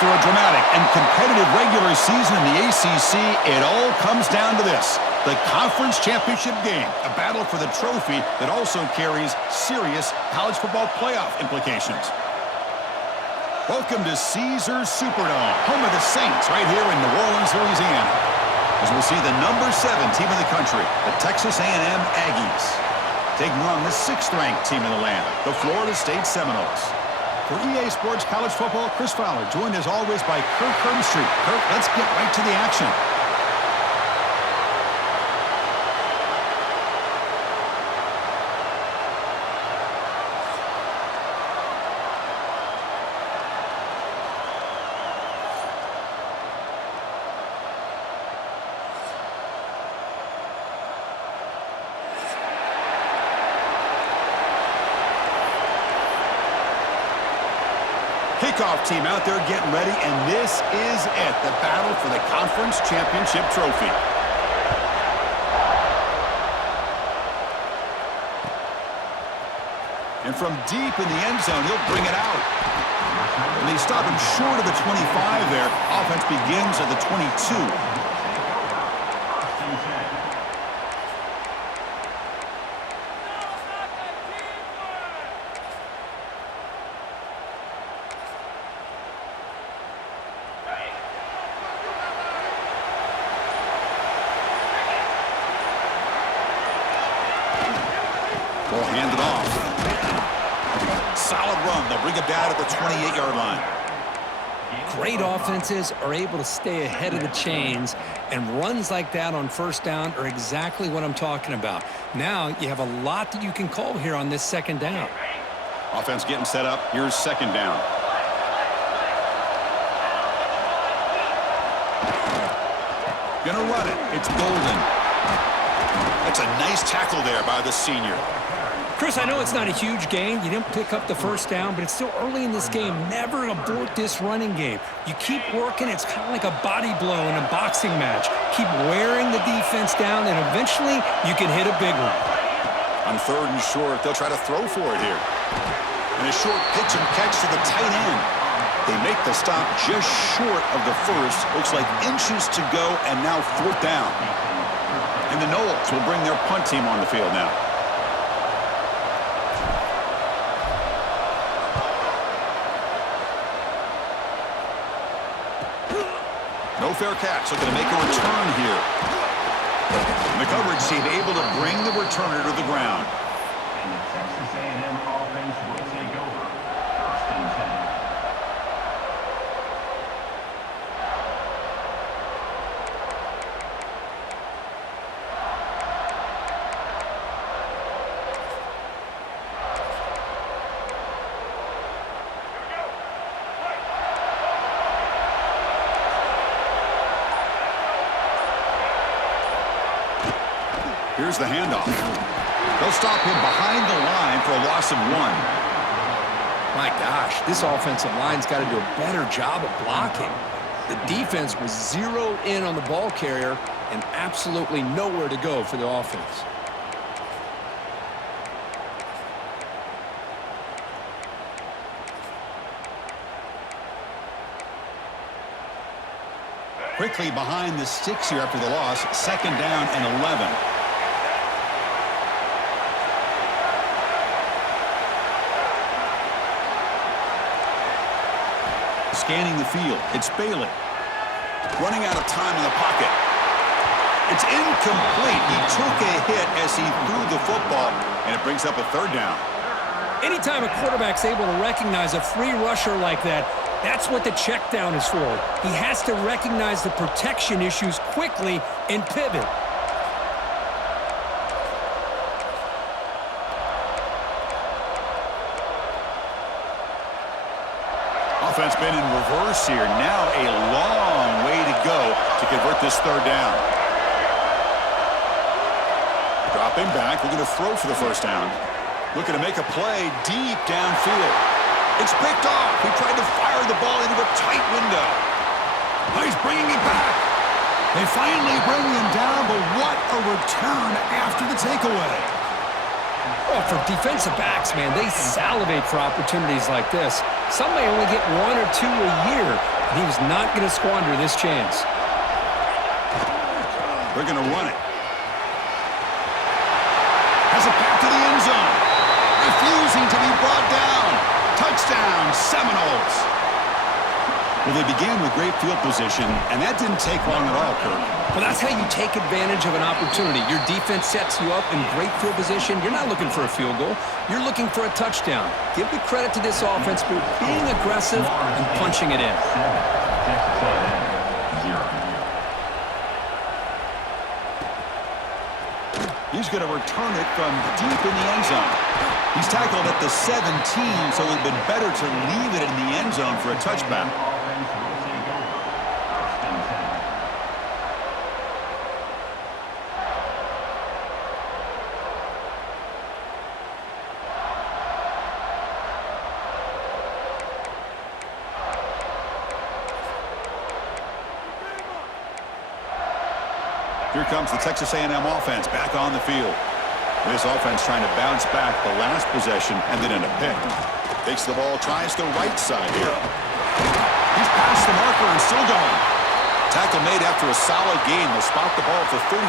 After a dramatic and competitive regular season in the ACC, it all comes down to this: the conference championship game, a battle for the trophy that also carries serious college football playoff implications. Welcome to Caesars Superdome, home of the Saints, right here in New Orleans, Louisiana, as we'll see the number 7 team in the country, the Texas A&M Aggies, taking on the 6th-ranked team in the land, the Florida State Seminoles. For EA Sports College Football, Chris Fowler, joined as always by Kirk Herbstreit. Kirk, let's get right to the action. Kickoff team out there getting ready, and this is it, the battle for the conference championship trophy. And from deep in the end zone, he'll bring it out. And they stop him short of the 25 there. Offense begins at the 22. Ball handed off. Solid run. They'll bring it down at the 28-yard line. Great offenses are able to stay ahead of the chains, and runs like that on first down are exactly what I'm talking about. Now you have a lot that you can call here on this second down. Offense getting set up. Here's second down. Gonna run it. It's Golden. That's a nice tackle there by the senior. Chris, I know it's not a huge gain. You didn't pick up the first down, but it's still early in this game. Never abort this running game. You keep working. It's kind of like a body blow in a boxing match. Keep wearing the defense down, and eventually you can hit a big one. On 3rd and short, they'll try to throw for it here. And a short pitch and catch to the tight end. They make the stop just short of the first. Looks like inches to go, and now 4th down. And the Noles will bring their punt team on the field now. No fair catch, looking to make a return here. And the coverage team able to bring the returner to the ground. And the Texas A&M offense will take over. 1st and 10. Here's the handoff. They'll stop him behind the line for a loss of 1. My gosh, this offensive line's got to do a better job of blocking. The defense was zeroed in on the ball carrier and absolutely nowhere to go for the offense. Quickly behind the sticks here after the loss. 2nd down and 11. Scanning the field. It's Bailey. Running out of time in the pocket. It's incomplete. He took a hit as he threw the football, and it brings up a 3rd down. Anytime a quarterback's able to recognize a free rusher like that, that's what the check down is for. He has to recognize the protection issues quickly and pivot. Offense been in reverse here. Now a long way to go to convert this 3rd down. Dropping back, looking to throw for the 1st down. Looking to make a play deep downfield. It's picked off. He tried to fire the ball into a tight window. Now he's bringing it back. They finally bring him down, but what a return after the takeaway. Well, for defensive backs, man, they salivate for opportunities like this. Some may only get 1 or 2 a year, and he was not going to squander this chance. They're going to run it. Has it back to the end zone. Refusing to be brought down. Touchdown, Seminoles. Well, they began with great field position, and that didn't take long at all, Kirk. Well, that's how you take advantage of an opportunity. Your defense sets you up in great field position. You're not looking for a field goal. You're looking for a touchdown. Give the credit to this offense for being aggressive and punching it in. He's going to return it from deep in the end zone. He's tackled at the 17, so it would have been better to leave it in the end zone for a touchback. Here comes the Texas A&M offense back on the field. This offense trying to bounce back the last possession and then in a pick. Takes the ball, tries the right side here. He's past the marker and still going. Tackle made after a solid gain. They'll spot the ball for 31.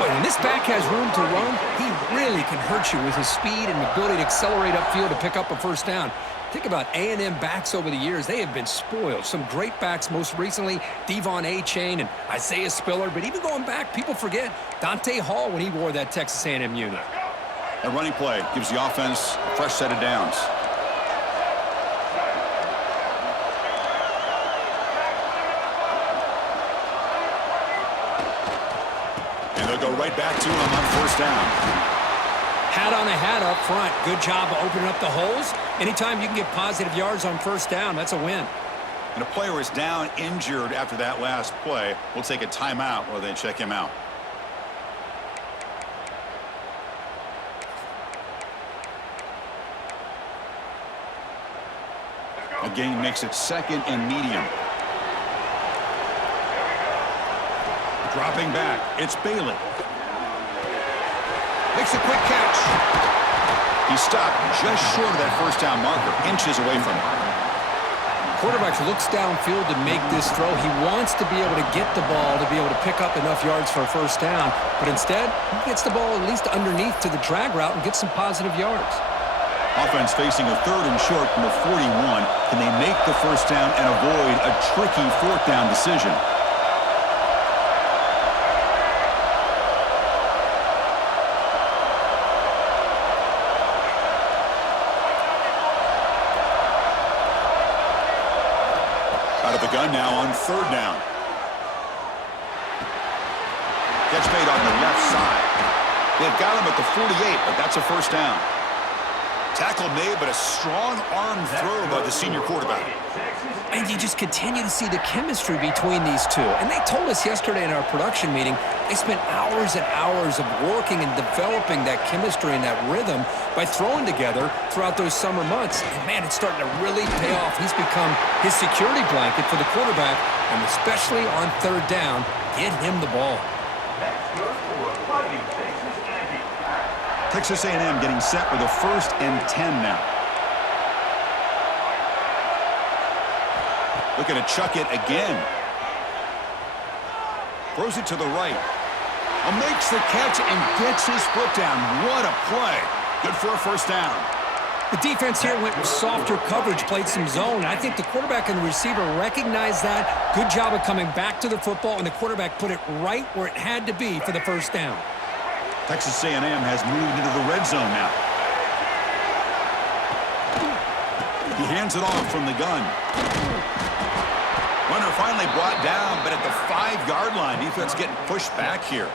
Boy, when this back has room to run, he really can hurt you with his speed and ability to accelerate upfield to pick up a first down. Think about A&M backs over the years. They have been spoiled. Some great backs, most recently, Devon A-Chain and Isaiah Spiller. But even going back, people forget Dante Hall when he wore that Texas A&M unit. A running play gives the offense a fresh set of downs. And they'll go right back to him on first down. Hat on a hat up front. Good job of opening up the holes. Anytime you can get positive yards on first down, that's a win. And a player is down injured after that last play. We'll take a timeout while they check him out. A gain makes it second and medium. Dropping back, it's Bailey. Makes a quick catch. He stopped just short of that first down marker, inches away from it. Quarterback looks downfield to make this throw. He wants to be able to get the ball to be able to pick up enough yards for a first down. But instead, he gets the ball at least underneath to the drag route and gets some positive yards. Offense facing a third and short from the 41. Can they make the first down and avoid a tricky fourth down decision? Out of the gun now on third down. Catch made on the left side. They've got him at the 48, but that's a first down. Tackle made, but a strong arm throw by the senior quarterback. And you just continue to see the chemistry between these two. And they told us yesterday in our production meeting, they spent hours and hours of working and developing that chemistry and that rhythm by throwing together throughout those summer months. And, man, it's starting to really pay off. He's become his security blanket for the quarterback, and especially on third down, get him the ball. Texas A&M getting set with a 1st and 10 now. Looking to chuck it again. Throws it to the right. Makes the catch and gets his foot down. What a play. Good for a first down. The defense here went with softer coverage, played some zone. I think the quarterback and the receiver recognized that. Good job of coming back to the football, and the quarterback put it right where it had to be for the first down. Texas A&M has moved into the red zone now. He hands it off from the gun. Runner finally brought down, but at the 5-yard line, defense getting pushed back here.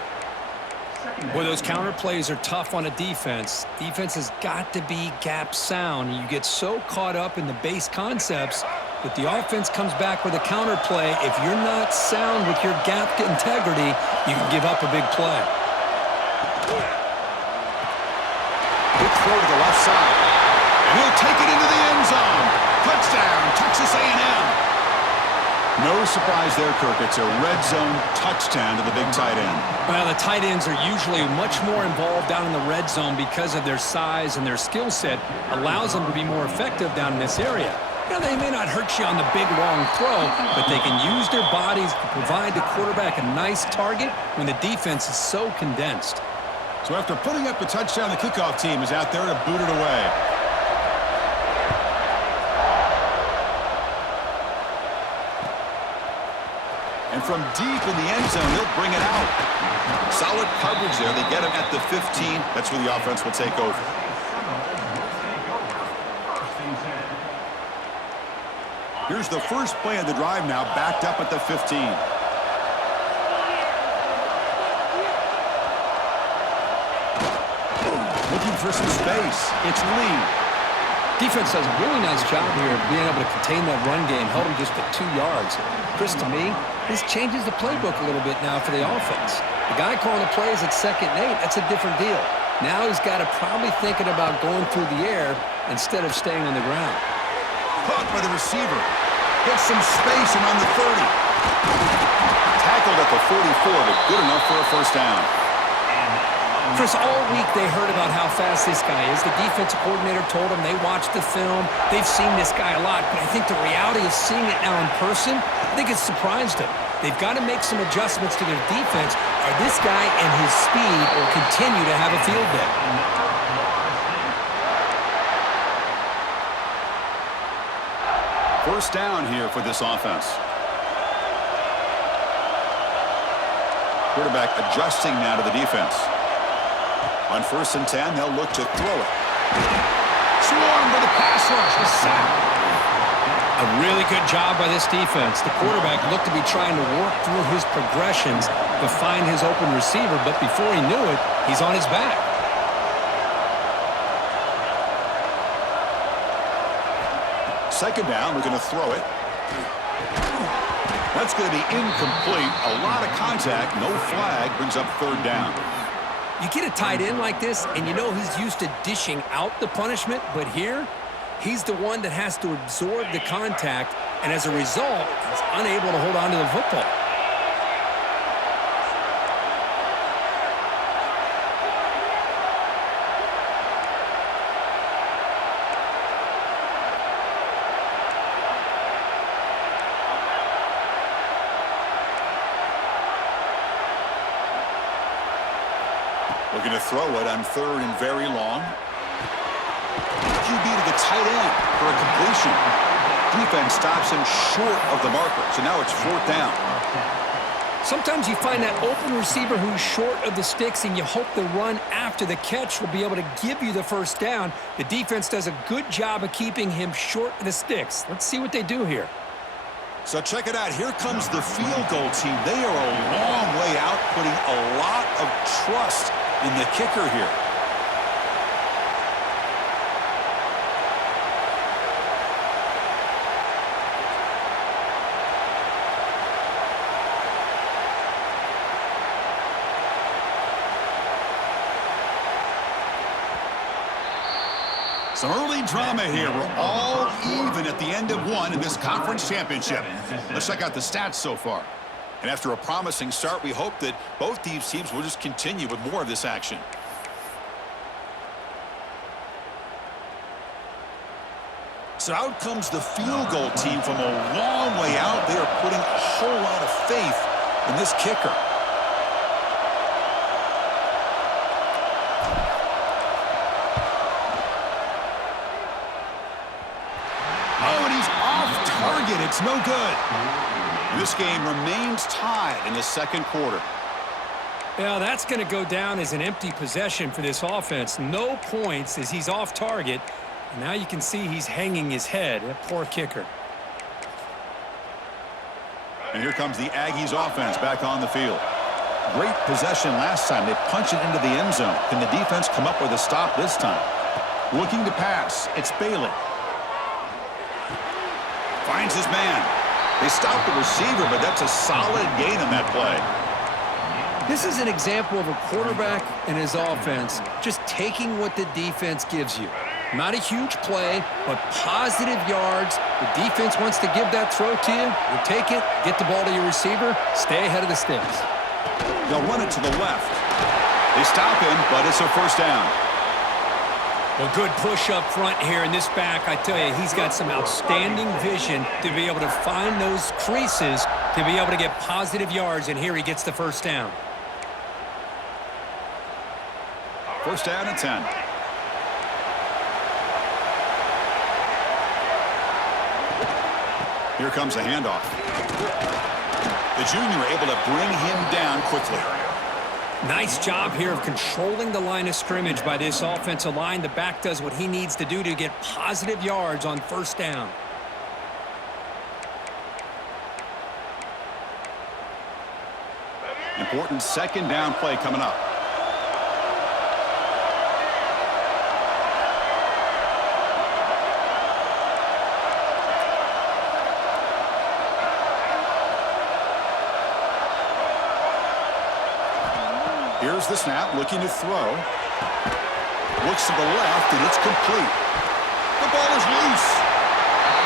Boy, those counter plays are tough on a defense. Defense has got to be gap sound. You get so caught up in the base concepts that the offense comes back with a counter play. If you're not sound with your gap integrity, you can give up a big play. Good throw to the left side. And he'll take it into the end zone. Touchdown, Texas A&M. No surprise there, Kirk. It's a red zone touchdown to the big tight end. Well, the tight ends are usually much more involved down in the red zone because of their size, and their skill set allows them to be more effective down in this area. You know, they may not hurt you on the big, long throw, but they can use their bodies to provide the quarterback a nice target when the defense is so condensed. So after putting up the touchdown, the kickoff team is out there to boot it away. And from deep in the end zone, he'll bring it out. Solid coverage there. They get him at the 15. That's where the offense will take over. Here's the first play of the drive now, backed up at the 15. Looking for some space. It's Lee. Defense does a really nice job here of being able to contain that run game, held him just at 2 yards. Chris, to me, this changes the playbook a little bit now for the offense. The guy calling the plays at 2nd and 8, that's a different deal. Now he's got to probably thinking about going through the air instead of staying on the ground. Caught by the receiver. Gets some space and on the 30. Tackled at the 44, but good enough for a first down. Chris, all week they heard about how fast this guy is. The defensive coordinator told them they watched the film. They've seen this guy a lot, but I think the reality of seeing it now in person, I think it's surprised them. They've got to make some adjustments to their defense, or this guy and his speed will continue to have a field day. First down here for this offense. Quarterback adjusting now to the defense. On 1st and 10, they'll look to throw it. Swarmed by the pass rush. A sack. A really good job by this defense. The quarterback looked to be trying to work through his progressions to find his open receiver, but before he knew it, he's on his back. Second down, we're going to throw it. That's going to be incomplete. A lot of contact, no flag, brings up 3rd down. You get a tight end like this, and you know he's used to dishing out the punishment, but here, he's the one that has to absorb the contact, and as a result, he's unable to hold on to the football. Looking to throw it on 3rd and very long. QB to the tight end for a completion. Defense stops him short of the marker, so now it's 4th down. Sometimes you find that open receiver who's short of the sticks, and you hope the run after the catch will be able to give you the first down. The defense does a good job of keeping him short of the sticks. Let's see what they do here. So check it out. Here comes the field goal team. They are a long way out, putting a lot of trust in the kicker here. Some early drama here. We're all even at the end of one in this conference championship. Let's check out the stats so far. And after a promising start, we hope that both these teams will just continue with more of this action. So out comes the field goal team from a long way out. They are putting a whole lot of faith in this kicker. Oh, and he's off target. It's no good. This game remains tied in the 2nd quarter. Well, that's going to go down as an empty possession for this offense. No points as he's off target. And now you can see he's hanging his head. That poor kicker. And here comes the Aggies offense back on the field. Great possession last time. They punch it into the end zone. Can the defense come up with a stop this time? Looking to pass. It's Bailey. Finds his man. They stop the receiver, but that's a solid gain on that play. This is an example of a quarterback and his offense just taking what the defense gives you. Not a huge play, but positive yards. The defense wants to give that throw to you. You take it, get the ball to your receiver, stay ahead of the sticks. They'll run it to the left. They stop him, but it's a first down. Well, good push up front here in this back. I tell you, he's got some outstanding vision to be able to find those creases to be able to get positive yards, and here he gets the first down. First down and 10. Here comes the handoff. The junior able to bring him down quickly. Nice job here of controlling the line of scrimmage by this offensive line. The back does what he needs to do to get positive yards on first down. Important second down play coming up. Here's the snap, looking to throw. Looks to the left, and it's complete. The ball is loose.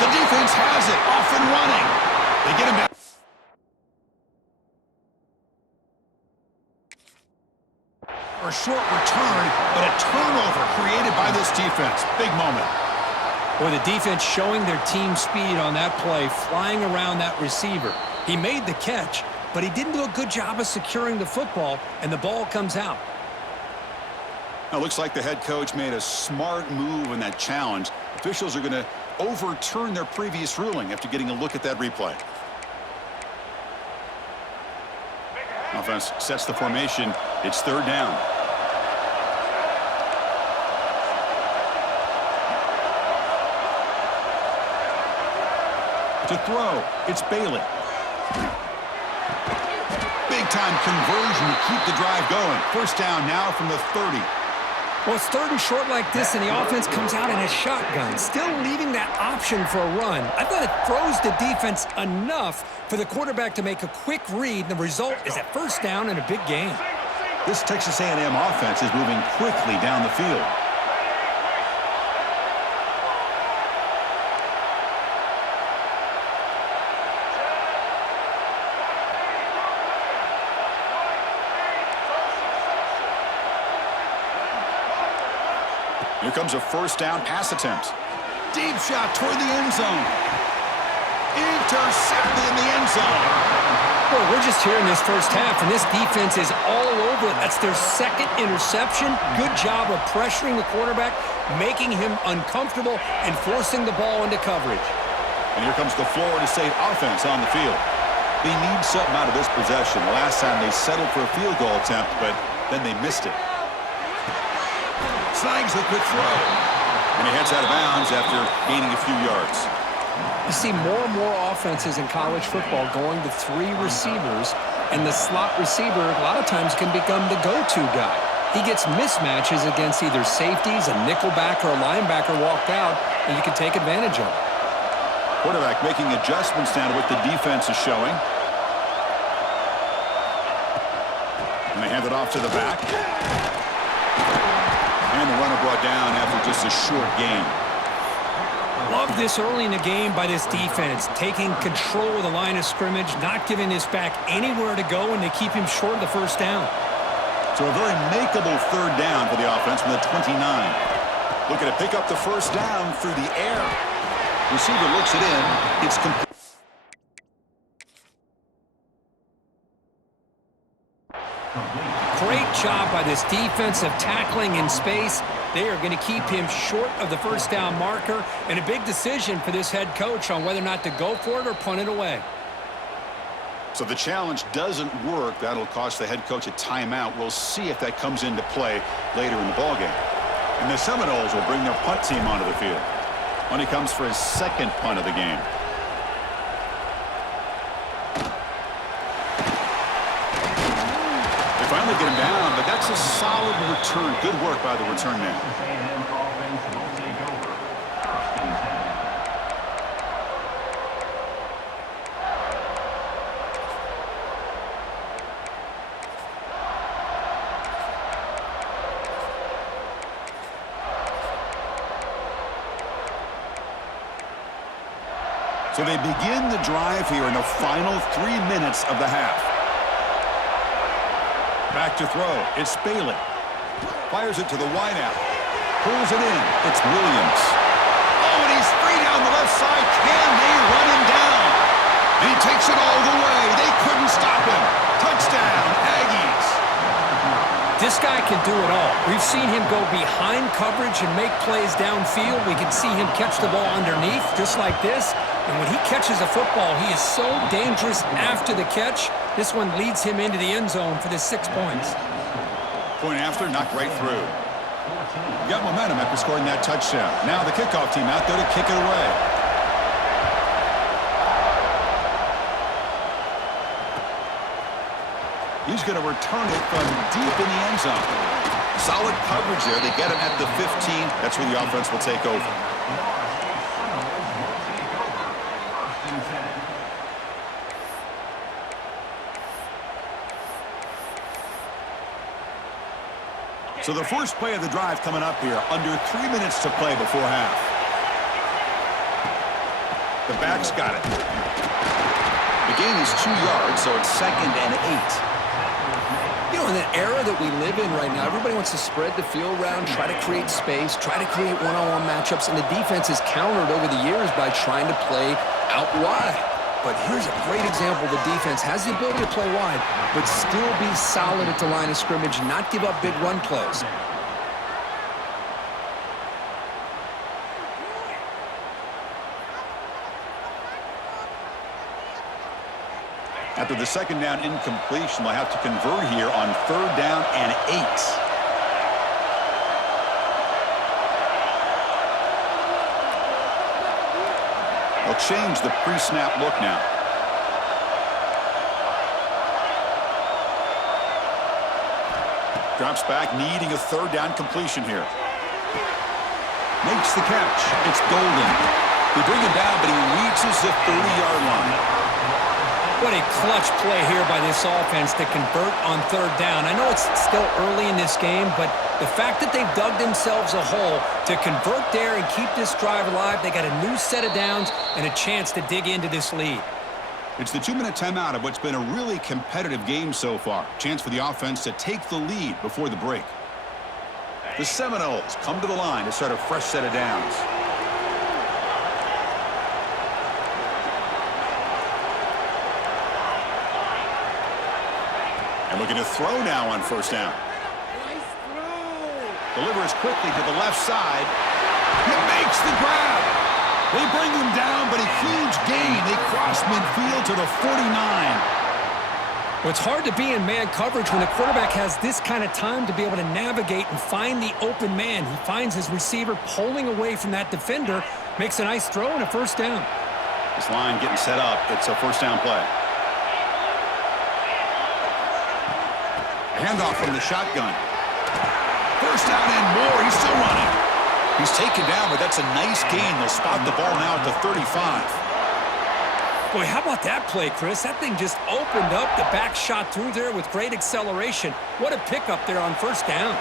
The defense has it, off and running. They get him back. A short return, but a turnover created by this defense. Big moment. Boy, the defense showing their team speed on that play, flying around that receiver. He made the catch, but he didn't do a good job of securing the football, and the ball comes out. Now, looks like the head coach made a smart move in that challenge. Officials are going to overturn their previous ruling after getting a look at that replay. Offense sets the formation. It's third down. To throw, it's Bailey. Big-time conversion to keep the drive going. First down now from the 30. Well, it's third and short like this, and the offense comes out in a shotgun, still leaving that option for a run. I thought it throws the defense enough for the quarterback to make a quick read. The result is a first down and a big gain. This Texas A&M offense is moving quickly down the field. Here comes a first down pass attempt. Deep shot toward the end zone. Intercepted in the end zone. Boy, we're just here in this first half, and this defense is all over it. That's their second interception. Good job of pressuring the quarterback, making him uncomfortable, and forcing the ball into coverage. And here comes the Florida State offense on the field. They need something out of this possession. Last time they settled for a field goal attempt, but then they missed it. Snags the quick throw. And he heads out of bounds after gaining a few yards. You see more and more offenses in college football going to three receivers, and the slot receiver a lot of times can become the go-to guy. He gets mismatches against either safeties, a nickelback, or a linebacker walked out, and you can take advantage of it. Quarterback making adjustments down to what the defense is showing. And they hand it off to the back. And the runner brought down after just a short gain. Love this early in the game by this defense, taking control of the line of scrimmage, not giving this back anywhere to go, and they keep him short of the first down. So a very makeable third down for the offense from the 29. Looking to pick up the first down through the air. Receiver looks it in. It's complete. Great job by this defense of tackling in space. They are going to keep him short of the first down marker, and a big decision for this head coach on whether or not to go for it or punt it away. So the challenge doesn't work. That'll cost the head coach a timeout. We'll see if that comes into play later in the ballgame. And the Seminoles will bring their punt team onto the field. When he comes for his second punt of the game. They finally get him down, but that's a solid return. Good work by the return man. So they begin the drive here in the final 3 minutes of the half. Back to throw. It's Bailey. Fires it to the wideout. Pulls it in. It's Williams. Oh, and he's free down the left side. Can they run him down? And he takes it all the way. They couldn't stop him. Touchdown, Aggies. This guy can do it all. We've seen him go behind coverage and make plays downfield. We can see him catch the ball underneath, just like this. And when he catches a football, he is so dangerous after the catch. This one leads him into the end zone for the 6 points. Point after, knocked right through. Got momentum after scoring that touchdown. Now the kickoff team out there to kick it away. He's going to return it from deep in the end zone. Solid coverage there. They get him at the 15. That's where the offense will take over. So the first play of the drive coming up here. Under 3 minutes to play before half. The back's got it. The gain is 2 yards, so it's 2nd and 8. You know, in the era that we live in right now, everybody wants to spread the field around, try to create space, try to create one-on-one matchups, and the defense has countered over the years by trying to play out wide. But here's a great example. The defense has the ability to play wide, but still be solid at the line of scrimmage, not give up big run plays. After the second down incompletion, they'll have to convert here on 3rd down and 8. They'll change the pre-snap look now. Drops back, needing a 3rd down completion here. Makes the catch. It's Golden. They bring him down, but he reaches the 30-yard line. What a clutch play here by this offense to convert on 3rd down. I know it's still early in this game, but the fact that they've dug themselves a hole to convert there and keep this drive alive, they got a new set of downs and a chance to dig into this lead. It's the 2-minute timeout of what's been a really competitive game so far. Chance for the offense to take the lead before the break. The Seminoles come to the line to start a fresh set of downs. And looking to throw now on 1st down. Delivers quickly to the left side. He makes the grab. They bring him down, but a huge gain. They cross midfield to the 49. Well, it's hard to be in man coverage when a quarterback has this kind of time to be able to navigate and find the open man. He finds his receiver pulling away from that defender, makes a nice throw and a 1st down. This line getting set up. It's a 1st down play. A handoff from the shotgun. 1st down and more. He's still running. He's taken down, but that's a nice gain. They'll spot the ball now at the 35. Boy, how about that play, Chris? That thing just opened up. The back shot through there with great acceleration. What a pickup there on 1st down.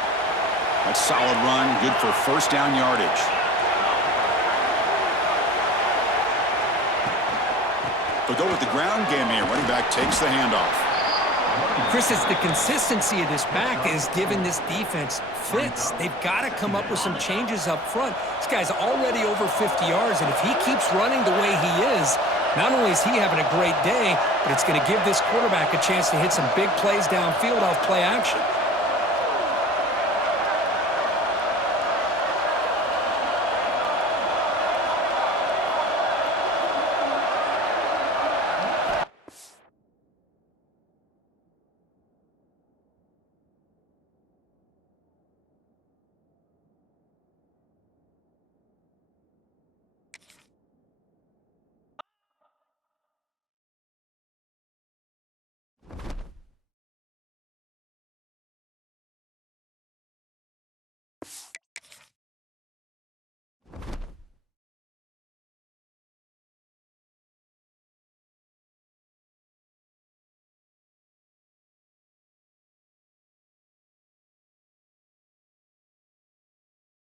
That's solid run. Good for 1st down yardage. They'll go with the ground game here. Running back takes the handoff. Chris, it's the consistency of this back that has given this defense fits. They've got to come up with some changes up front. This guy's already over 50 yards, and if he keeps running the way he is, not only is he having a great day, but it's going to give this quarterback a chance to hit some big plays downfield off play action.